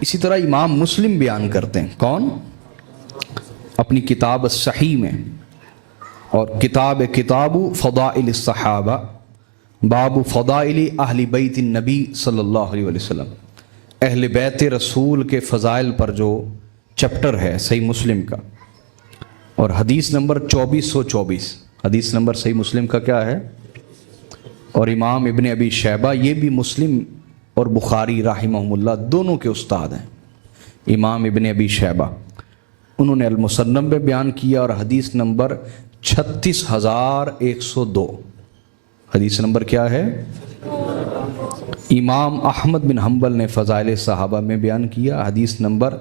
اسی طرح امام مسلم بیان کرتے ہیں، کون؟ اپنی کتاب الصحیح میں، اور کتاب فضائل الصحابہ، باب فضائل اہل بیت النبی صلی اللہ علیہ وسلم، اہل بیت رسول کے فضائل پر جو چپٹر ہے صحیح مسلم کا، اور حدیث نمبر 2424، حدیث نمبر صحیح مسلم کا کیا ہے؟ اور امام ابن ابی شیبہ، یہ بھی مسلم اور بخاری رحمہم اللہ دونوں کے استاد ہیں، امام ابن ابی شیبہ، انہوں نے المصنف میں بیان کیا، اور حدیث نمبر 36102، حدیث نمبر کیا ہے؟ امام احمد بن حنبل نے فضائل صحابہ میں بیان کیا، حدیث نمبر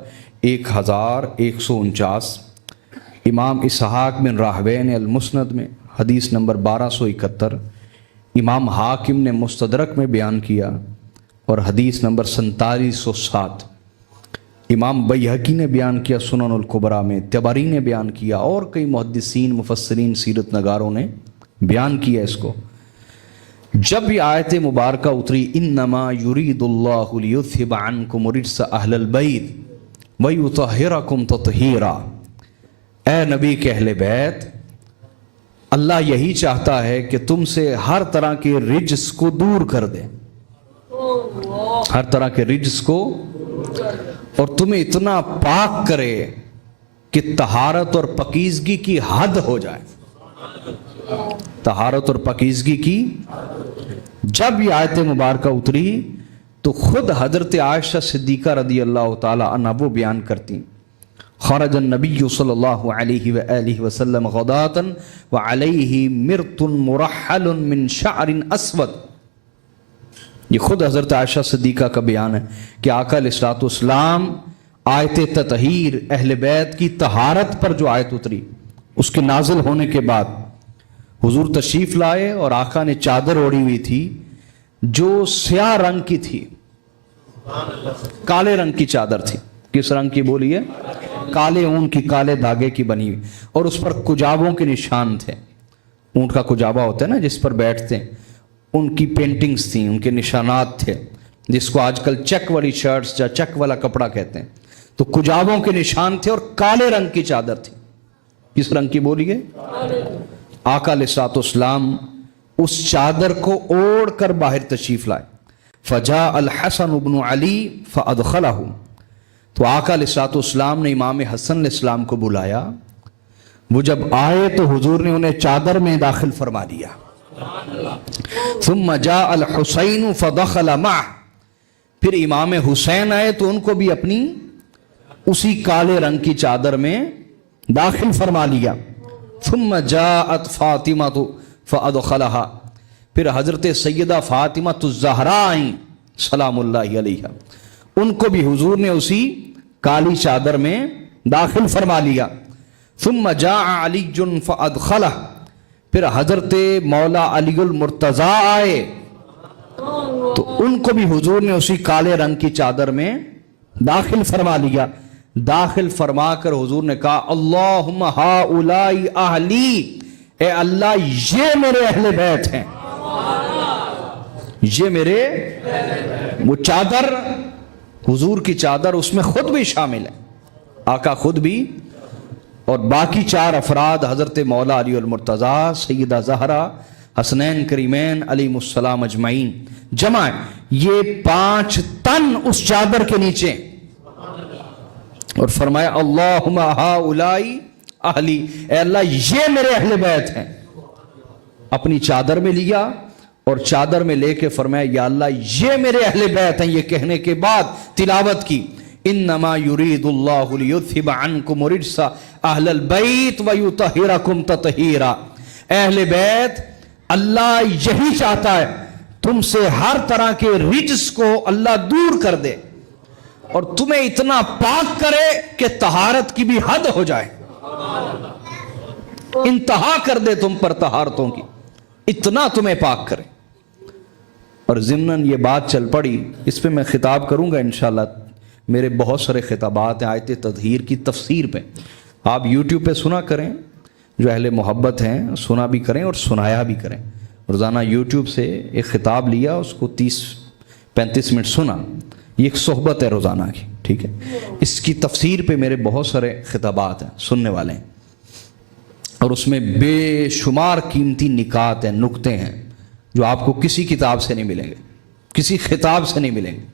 1149، امام اسحاق بن راہویہ نے المسند میں حدیث نمبر 1271، امام حاکم نے مستدرک میں بیان کیا اور حدیث نمبر 4707، امام بیہقی نے بیان کیا سنن الکبریٰ میں، طبری نے بیان کیا، اور کئی محدثین مفسرین سیرت نگاروں نے بیان کیا اس کو۔ جب یہ آیت مبارکہ اتری، انما یرید اللہ لیذھب عنکم الرجس اہل البیت ویطہرکم تطہیرا، اے نبی کے اہل بیت، اللہ یہی چاہتا ہے کہ تم سے ہر طرح کے رجس کو دور کر دے، ہر طرح کے رجس کو، اور تمہیں اتنا پاک کرے کہ طہارت اور پاکیزگی کی حد ہو جائے، طہارت اور پاکیزگی کی۔ جب یہ آیت مبارکہ اتری تو خود حضرت عائشہ صدیقہ رضی اللہ تعالی عنہ وہ بیان کرتی، خرج النبی صلی اللہ علیہ وآلہ وسلم غداة وعلیہ مرط مرحل من شعر اسود، یہ خود حضرت عائشہ صدیقہ کا بیان ہے کہ آقا علیہ السلام آیت تطہیر اہل بیت کی طہارت پر جو آیت اتری، اس کے نازل ہونے کے بعد حضور تشریف لائے، اور آقا نے چادر اوڑھی ہوئی تھی جو سیاہ رنگ کی تھی، کالے رنگ کی چادر تھی۔ کس رنگ کی بولیے؟ کالے اون کی، کالے دھاگے کی بنی ہوئی، اور اس پر کجاووں کے نشان تھے، اونٹ کا کجاوا ہوتا ہے نا جس پر بیٹھتے ہیں، ان کی پینٹنگز تھیں، ان کے نشانات تھے، جس کو آج کل چیک والی شرٹس یا چیک والا کپڑا کہتے ہیں، تو کجاووں کے نشان تھے اور کالے رنگ کی چادر تھی۔ کس رنگ کی بولیے؟ آقا علیہ السلام اس چادر کو اوڑھ کر باہر تشریف لائے، فجاء الحسن بن علی فادخلہ، تو آقا علیہ السلام نے امام حسن علیہ السلام کو بلایا، وہ جب آئے تو حضور نے انہیں چادر میں داخل فرما دیا۔ ثم جاء الحسین فدخل معه، پھر امام حسین آئے تو ان کو بھی اپنی اسی کالے رنگ کی چادر میں داخل فرما لیا۔ ثم جاءت فاطمہ فادخلها، پھر حضرت سیدہ فاطمہ الزہراء آئیں سلام اللہ علیہا، ان کو بھی حضور نے اسی کالی چادر میں داخل فرما لیا۔ ثم جاء علی فادخلہ، پھر حضرت مولا علی المرتضیٰ آئے تو ان کو بھی حضور نے اسی کالے رنگ کی چادر میں داخل فرما لیا۔ داخل فرما کر حضور نے کہا، اللہم ہؤلاء اہلی، اے اللہ یہ میرے اہل بیت ہیں، یہ میرے، وہ چادر حضور کی چادر، اس میں خود بھی شامل ہے، آقا خود بھی، اور باقی 4 افراد حضرت مولا علی المرتضیٰ، سیدہ زہرا، حسنین کریمین علیہم السلام اجمعین جمع ہے، یہ 5 تن اس چادر کے نیچے، اور فرمایا اللہم ہؤلاء اہلی، اے اللہ یہ میرے اہل بیت ہیں، اپنی چادر میں لیا اور چادر میں لے کے فرمایا یا اللہ یہ میرے اہل بیت ہیں۔ یہ کہنے کے بعد تلاوت کی، انما یرید اللہ لیذھب عنکم الرجس اہل البیت ویطہرکم تطہیرا، اہل بیت اللہ یہی چاہتا ہے تم سے ہر طرح کے رجس کو اللہ دور کر دے، اور تمہیں اتنا پاک کرے کہ طہارت کی بھی حد ہو جائے، انتہا کر دے تم پر طہارتوں کی، اتنا تمہیں پاک کرے۔ اور ضمناً یہ بات چل پڑی، اس پہ میں خطاب کروں گا انشاءاللہ، میرے بہت سارے خطابات ہیں آیت تطہیر کی تفسیر پہ، آپ یوٹیوب پہ سنا کریں، جو اہل محبت ہیں سنا بھی کریں اور سنایا بھی کریں۔ روزانہ یوٹیوب سے ایک خطاب لیا، اس کو 30-35 منٹ سنا، یہ ایک صحبت ہے روزانہ کی، ٹھیک ہے؟ اس کی تفسیر پہ میرے بہت سارے خطابات ہیں، سننے والے ہیں، اور اس میں بے شمار قیمتی نکات ہیں، نکتے ہیں جو آپ کو کسی کتاب سے نہیں ملیں گے، کسی خطاب سے نہیں ملیں گے،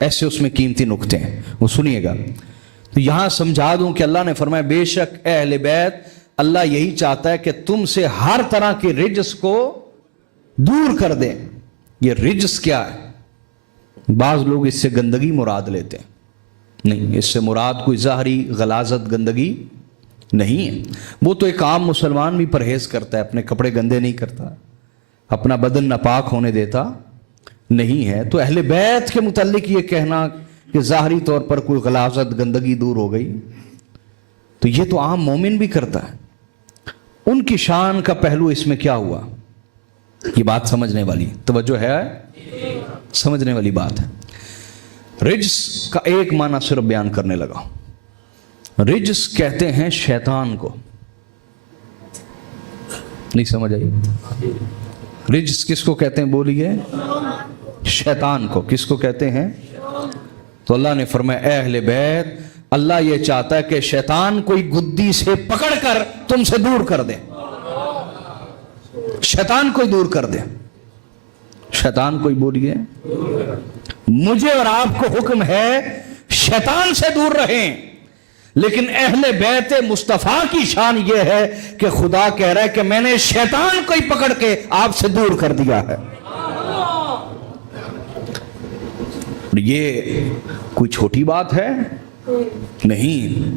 ایسے اس میں قیمتی نکتے ہیں، وہ سنیے گا۔ تو یہاں سمجھا دوں کہ اللہ نے فرمایا بے شک اہل بیت، اللہ یہی چاہتا ہے کہ تم سے ہر طرح کے رجس کو دور کر دیں۔ یہ رجس کیا ہے؟ بعض لوگ اس سے گندگی مراد لیتے ہیں، نہیں، اس سے مراد کوئی ظاہری غلاظت گندگی نہیں ہے، وہ تو ایک عام مسلمان بھی پرہیز کرتا ہے، اپنے کپڑے گندے نہیں کرتا، اپنا بدن ناپاک ہونے دیتا نہیں ہے۔ تو اہل بیت کے متعلق یہ کہنا کہ ظاہری طور پر کوئی غلاظت گندگی دور ہو گئی، تو یہ تو عام مومن بھی کرتا ہے۔ ان کی شان کا پہلو اس میں کیا ہوا؟ یہ بات سمجھنے والی، توجہ ہے، سمجھنے والی بات ہے۔ رجس کا ایک معنی صرف بیان کرنے لگا۔ رجس کہتے ہیں شیطان کو، نہیں سمجھ آئی؟ رجس کس کو کہتے ہیں بولیے؟ شیطان کو۔ کس کو کہتے ہیں؟ تو اللہ نے فرمایا اے اہل بیت، اللہ یہ چاہتا ہے کہ شیطان کوئی گدی سے پکڑ کر تم سے دور کر دے، شیطان کوئی دور کر دے۔ شیطان کوئی بولیے، مجھے اور آپ کو حکم ہے شیطان سے دور رہیں، لیکن اہل بیت مصطفیٰ کی شان یہ ہے کہ خدا کہہ رہا ہے کہ میں نے شیطان کو ہی پکڑ کے آپ سے دور کر دیا ہے۔ یہ کوئی چھوٹی بات ہے نہیں،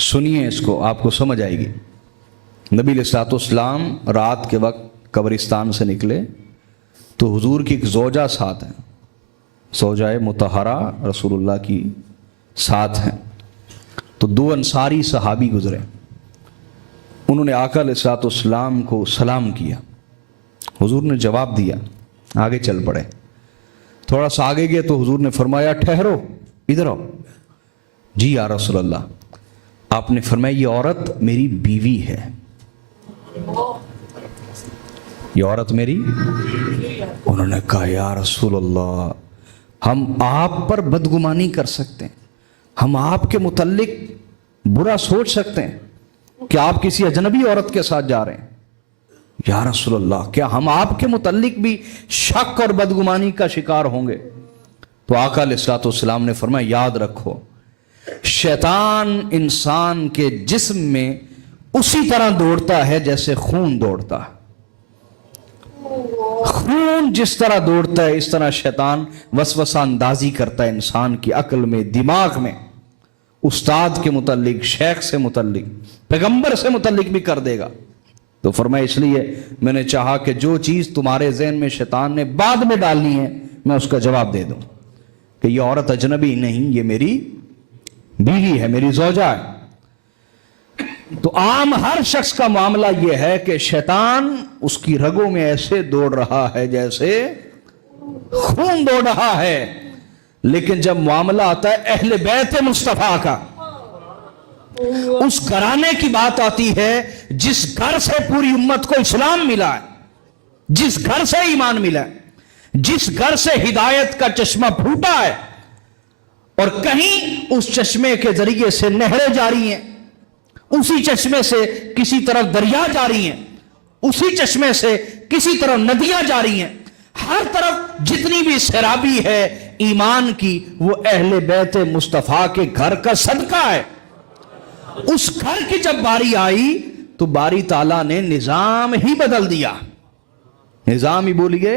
سنیے اس کو، آپ کو سمجھ آئے گی۔ نبی علیہ الصلوۃ والسلام رات کے وقت قبرستان سے نکلے تو حضور کی ایک زوجہ ساتھ ہیں، زوجہ مطہرہ رسول اللہ کی ساتھ ہیں۔ تو دو انصاری صحابی گزرے، انہوں نے آقا علیہ الصلوۃ والسلام کو سلام کیا، حضور نے جواب دیا، آگے چل پڑے۔ تھوڑا سا آگے گئے تو حضور نے فرمایا ٹھہرو، ادھر آؤ۔ جی یا رسول اللہ۔ آپ نے فرمایا یہ عورت میری بیوی ہے، یہ عورت میری۔ انہوں نے کہا یا رسول اللہ، ہم آپ پر بدگمانی کر سکتے ہیں، ہم آپ کے متعلق برا سوچ سکتے ہیں کہ آپ کسی اجنبی عورت کے ساتھ جا رہے ہیں۔ یا رسول اللہ، کیا ہم آپ کے متعلق بھی شک اور بدگمانی کا شکار ہوں گے؟ تو آقا علیہ الصلوۃ والسلام نے فرمایا یاد رکھو، شیطان انسان کے جسم میں اسی طرح دوڑتا ہے جیسے خون دوڑتا ہے۔ خون جس طرح دوڑتا ہے اس طرح شیطان وسوسہ اندازی کرتا ہے انسان کی عقل میں، دماغ میں، استاد کے متعلق، شیخ سے متعلق، پیغمبر سے متعلق بھی کر دے گا۔ تو فرمایا اس لیے میں نے چاہا کہ جو چیز تمہارے ذہن میں شیطان نے بعد میں ڈالنی ہے میں اس کا جواب دے دوں کہ یہ عورت اجنبی نہیں، یہ میری بیوی ہے، میری زوجہ ہے۔ تو عام ہر شخص کا معاملہ یہ ہے کہ شیطان اس کی رگوں میں ایسے دوڑ رہا ہے جیسے خون دوڑ رہا ہے، لیکن جب معاملہ آتا ہے اہل بیت مصطفیٰ کا، اس گھرانے کی بات آتی ہے جس گھر سے پوری امت کو اسلام ملا ہے، جس گھر سے ایمان ملا ہے، جس گھر سے ہدایت کا چشمہ پھوٹا ہے، اور کہیں اس چشمے کے ذریعے سے نہریں جاری ہیں، اسی چشمے سے کسی طرف دریا جاری ہیں، اسی چشمے سے کسی طرف ندیاں جاری ہیں، ہر طرف جتنی بھی سیرابی ہے ایمان کی وہ اہل بیت مصطفیٰ کے گھر کا صدقہ ہے۔ اس گھر کی جب باری آئی تو باری تعالیٰ نے نظام ہی بدل دیا، نظام ہی بولیے،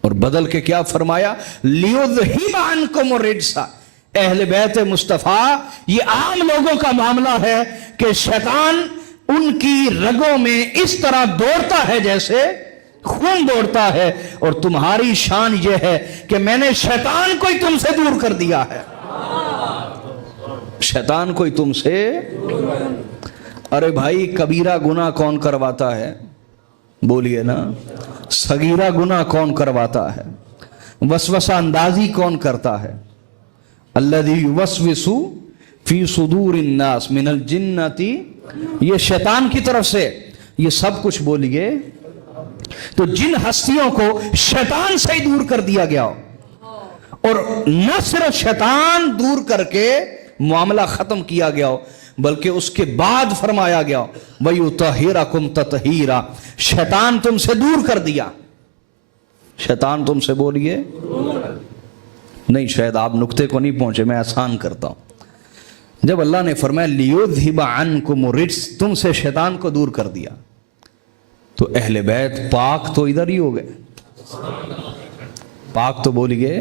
اور بدل کے کیا فرمایا؟ لِيُذْهِبَ عَنْكُمُ الرِّجْسَ۔ اہل بیت مصطفیٰ یہ عام لوگوں کا معاملہ ہے کہ شیطان ان کی رگوں میں اس طرح دوڑتا ہے جیسے خون دوڑتا ہے، اور تمہاری شان یہ ہے کہ میں نے شیطان کو ہی تم سے دور کر دیا ہے، شیطان کو ہی تم سے۔ ارے بھائی کبیرہ گناہ کون کرواتا ہے؟ بولیے نا، صغیرہ گناہ کون کرواتا ہے؟ وسوسہ اندازی کون کرتا ہے؟ الذی یوسوس فی صدور الناس من الجنۃ، یہ شیطان کی طرف سے یہ سب کچھ بولیے۔ تو جن ہستیوں کو شیطان سے ہی دور کر دیا گیا ہو، اور نہ صرف شیطان دور کر کے معاملہ ختم کیا گیا ہو بلکہ اس کے بعد فرمایا گیا وَيُطَهِّرَكُمْ تَطْهِيرًا، شیطان تم سے دور کر دیا. شیطان تم سے بولیے نہیں، شاید آپ نقطے کو نہیں پہنچے، میں آسان کرتا ہوں. جب اللہ نے فرمایا لِيُذْهِبَ عَنْكُمُ الرِّجْسَ، تم سے شیطان کو دور کر دیا، تو اہل بیت پاک تو ادھر ہی ہو گئے. پاک تو بولیے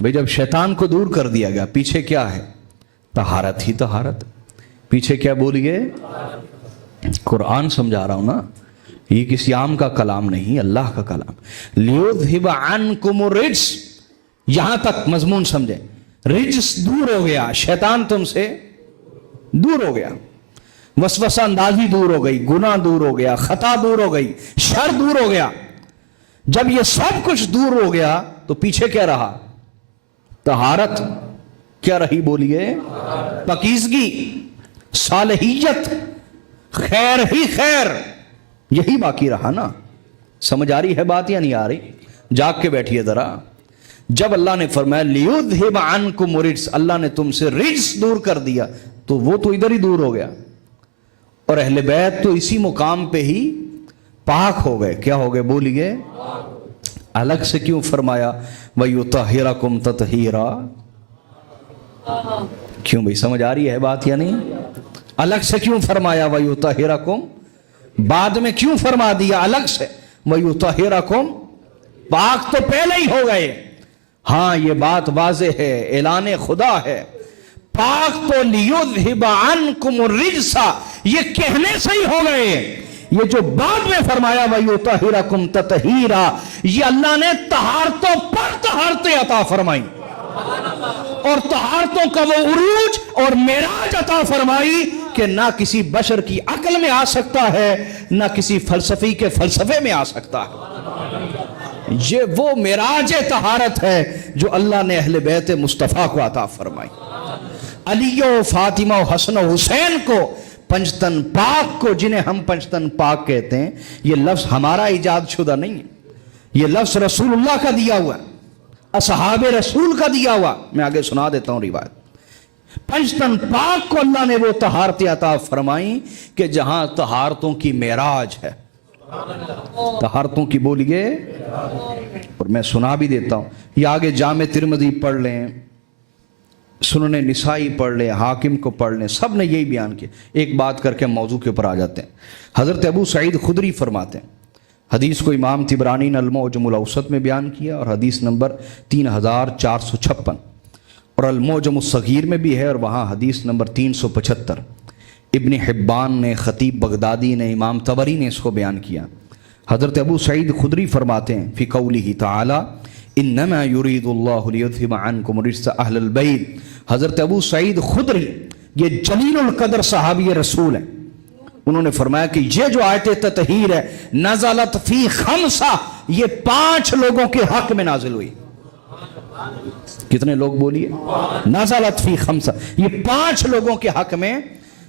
بھئی، جب شیطان کو دور کر دیا گیا پیچھے کیا ہے؟ طہارت ہی طہارت. پیچھے کیا بولیے؟ قرآن سمجھا رہا ہوں نا، یہ کسی عام کا کلام نہیں، اللہ کا کلام. لِيُذْهِبَ عَنْكُمُ الرِّجْسَ، یہاں تک مضمون سمجھیں. رجس دور ہو گیا، شیطان تم سے دور ہو گیا، وسوسہ اندازی دور ہو گئی، گناہ دور ہو گیا، خطا دور ہو گئی، شر دور ہو گیا. جب یہ سب کچھ دور ہو گیا تو پیچھے کیا رہا؟ طہارت. کیا رہی بولیے؟ پاکیزگی، صالحیت، خیر ہی خیر، یہی باقی رہا نا. سمجھ آ رہی ہے بات یا نہیں آ رہی؟ جاگ کے بیٹھیے ذرا. جب اللہ نے فرمایا لِيُذْهِبَ عَنْكُمُ الرِّجْسَ، اللہ نے تم سے رجس دور کر دیا، تو وہ تو ادھر ہی دور ہو گیا. اور اہل بیت تو اسی مقام پہ ہی پاک ہو گئے. کیا ہو گئے بولیے؟ الگ سے کیوں فرمایا وَيُطَهِّرَكُمْ تَطْهِيرًا؟ کیوں بھئی، سمجھ آ رہی ہے بات یا نہیں؟ الگ سے کیوں فرمایا وَيُطَهِّرَكُمْ؟ بعد میں کیوں فرما دیا الگ سے وَيُطَهِّرَكُمْ؟ پاک تو پہلے ہی ہو گئے. ہاں یہ بات واضح ہے، اعلان خدا ہے. پاک تو لِيُذْهِبَ عَنْكُمُ الرِّجْسَ، یہ کہنے سے ہی ہو گئے. یہ جو بعد میں فرمایا وَيُطَهِّرَكُمْ تَطْهِيرًا، یہ اللہ نے طہارتوں پر طہارتیں عطا فرمائی، اور طہارتوں کا وہ عروج اور معراج عطا فرمائی کہ نہ کسی بشر کی عقل میں آ سکتا ہے، نہ کسی فلسفی کے فلسفے میں آ سکتا ہے. یہ وہ معراج طہارت ہے جو اللہ نے اہل بیت مصطفیٰ کو عطا فرمائی. علی و فاطمہ و حسن و حسین کو، پنجتن پاک کو، جنہیں ہم پنجتن پاک کہتے ہیں، یہ لفظ ہمارا ایجاد شدہ نہیں ہے، یہ لفظ رسول اللہ کا دیا ہوا، اصحاب رسول کا دیا ہوا. میں آگے سنا دیتا ہوں روایت. پنجتن پاک کو اللہ نے وہ طہارتیں عطا فرمائیں کہ جہاں طہارتوں کی معراج ہے. طہارتوں کی بولیے. اور میں سنا بھی دیتا ہوں، یہ آگے جامع ترمذی پڑھ لیں، سنن نسائی پڑھ لیں، حاکم کو پڑھ لیں، سب نے یہی بیان کیا. ایک بات کر کے موضوع کے اوپر آ جاتے ہیں. حضرت ابو سعید خدری فرماتے ہیں، حدیث کو امام طبرانی نے المعجم الاوسط میں بیان کیا اور حدیث نمبر 3456، اور المعجم الصغیر میں بھی ہے اور وہاں حدیث نمبر 375. ابن حبان نے، خطیب بغدادی نے، امام طبری نے اس کو بیان کیا. حضرت ابو سعید خدری فرماتے ہیں فی قولہ تعالی انما یرید اللہ لیذھب عنکم الرجس اہل البیت. حضرت ابو سعید خدری یہ جلیل القدر صحابی رسول ہیں، انہوں نے فرمایا کہ یہ جو آیت تطہیر ہے نزلت فی خمسہ، یہ 5 لوگوں کے حق میں نازل ہوئی. کتنے لوگ بولیے؟ نزلت فی خمسہ، یہ 5 لوگوں کے حق میں،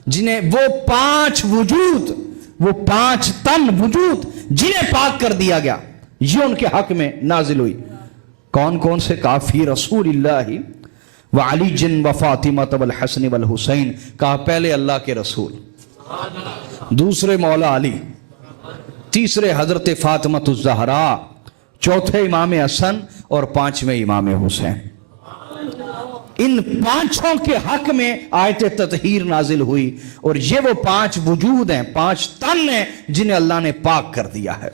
جنہیں وہ 5 وجود، وہ 5 تن وجود جنہیں پاک کر دیا گیا، یہ ان کے حق میں نازل ہوئی. کون کون سے؟ کافی رسول اللہ وعلی جن وفاطمہ والحسن والحسین. کہا پہلے اللہ کے رسول، دوسرے مولا علی، تیسرے حضرت فاطمہ الزہرا، چوتھے امام حسن اور 5ویں امام حسین. ان 5 کے حق میں آیت تطہیر نازل ہوئی، اور یہ وہ 5 وجود ہیں، 5 تن ہیں جنہیں اللہ نے پاک کر دیا ہے.